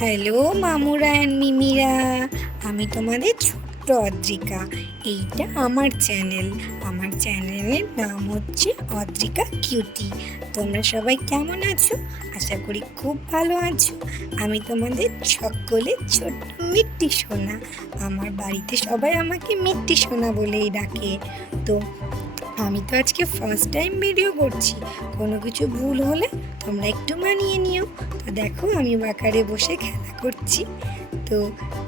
Hello মামুরা and মিমিরা, আমি তোমাদের ছোট্ট অদ্রিকা। এইটা আমার চ্যানেলের নাম হচ্ছে অদ্রিকা কিউটি। তোমরা সবাই কেমন আছো? আশা করি খুব ভালো আছো। আমি তোমাদের সকলের ছোট্ট মিট্টি সোনা। আমার বাড়িতে সবাই আমাকে মিট্টি সোনা বলেই ডাকে। তো আমি তো আজকে ফার্স্ট টাইম ভিডিও করছি, কোনো কিছু ভুল হলে তোমরা একটু মানিয়ে নিও। তো দেখো আমি বাকারে বসে খেলা করছি। তো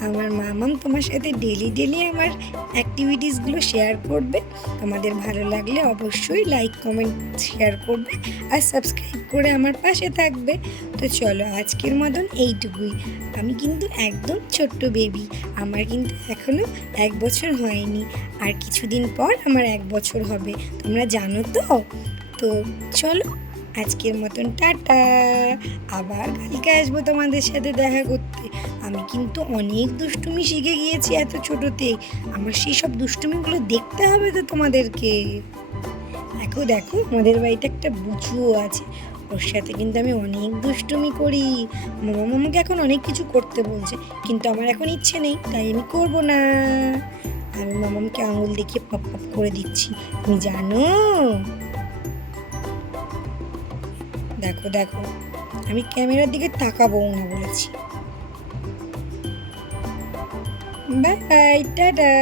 আমার মামাম তোমার সাথে ডেলি আমার অ্যাক্টিভিটিসগুলো শেয়ার করবে। তোমাদের ভালো লাগলে অবশ্যই লাইক কমেন্ট শেয়ার করবে আর সাবস্ক্রাইব করে আমার পাশে থাকবে। তো চলো আজকের মতন এইটুকুই। আমি কিন্তু একদম ছোট্ট বেবি, আমার কিন্তু এখনও 1 বছর হয়নি, আর কিছুদিন পর আমার 1 বছর হবে, তোমরা জানো তো। তো চলো আজকের মতন টাটা, আবার কালকে আসবো তোমাদের সাথে দেখা করতে। আমি কিন্তু অনেক দুষ্টুমি শিখে গিয়েছি এত ছোটোতেই, আমার সেই সব দুষ্টুমিগুলো দেখতে হবে তো তোমাদেরকে। দেখো দেখো আমাদের বাড়িতে একটা বুচুও আছে, ওর সাথে কিন্তু আমি অনেক দুষ্টুমি করি। মামাকে এখন অনেক কিছু করতে বলছে, কিন্তু আমার এখন ইচ্ছে নেই, তাই আমি করব না। আমি মামাকে আঙুল দেখিয়ে পপ পপ করে দিচ্ছি, তুমি জানো। দেখো দেখো আমি ক্যামেরার দিকে তাকাবো না বলেছি। Bye tata.